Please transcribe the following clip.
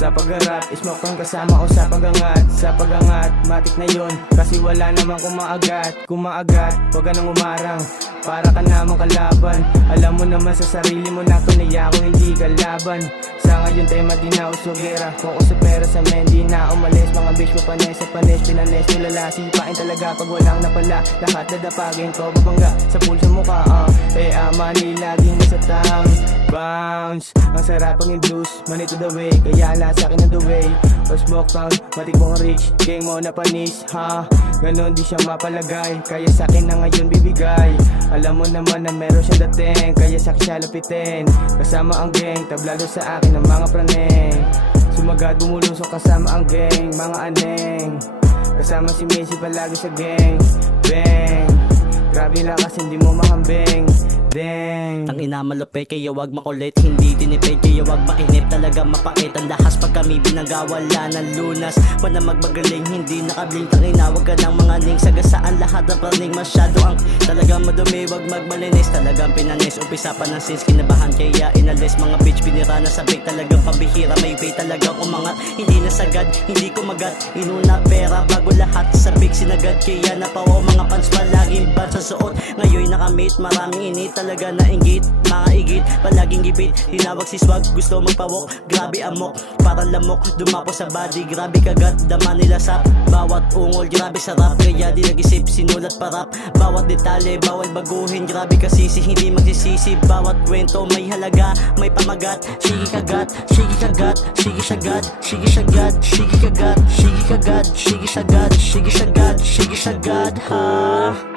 Sa pagharap, smoke kang kasama o sa pagangat. Sa pagangat, matik na yun, kasi wala namang kumaagat. Kumaagat, wag ka nang umarang, para ka namang kalaban. Alam mo naman sa sarili mo na tunay ako hindi kalaban. Sa ngayon tema di na usugera, focus sa pera sa men, di na umalis. Mga bitch mo panes sa panes, pinanes nilala. Sipain talaga pag walang napala, lahat dadapagin ko babangga sa pulso mo ka. Money laging nasa tam bounce. Ang sarap ang blues, money to the way, kaya ala sa akin ang the way. O smoke town, matik mong rich, gang mo na panis, ha? Ganon di siya mapalagay, kaya sa akin na ngayon bibigay. Alam mo naman na meron siyang dating, kaya sa akin siya lapitin. Kasama ang gang, tablado sa akin ng mga praneng. Sumagad bumulusok kasama ang gang, mga aneng. Kasama si Macy palagi sa gang, bang. Grabe lakas hindi mo mahambing, dang. Ang ina malupit kaya wag makulit, hindi tinipid kaya wag makinip. Talaga mapakit ang dahas pag kami binangga, wala ng lunas. Wala magmagaling, hindi nakablink. Ang ina wag ka ng mga ning, sagasaan lahat ng praning. Masyado ang talaga madumi, wag magmalinis. Talagang pinanis, umpisa pa ng sins, kinabahan kaya inalis. Mga bitch binira na sabik, talagang pabihira. May way talagang umangat, hindi nasagad, hindi kumagat. Inuna pera bago lahat sabik sinagad, kaya napawa mga pants palaging bad sa suot. Ngayon nakamit, maraming init, talaga nainggit, mga igit, palaging gipit. Tinawag si swag, gusto magpawok, grabe amok, parang lamok, dumapo sa body, grabe kagat, dama nila sap. Bawat ungol, grabe sarap, kaya di nag-isip, sinulat parap. Bawat detalye, bawal baguhin, grabe kasisi, hindi magsisisi. Bawat kwento, may halaga, may pamagat. Sige kagat, sige kagat, sige sagad, sige sagad, sige kagat, sige kagat, sige sagad, sige sagad, sige sagad, ha?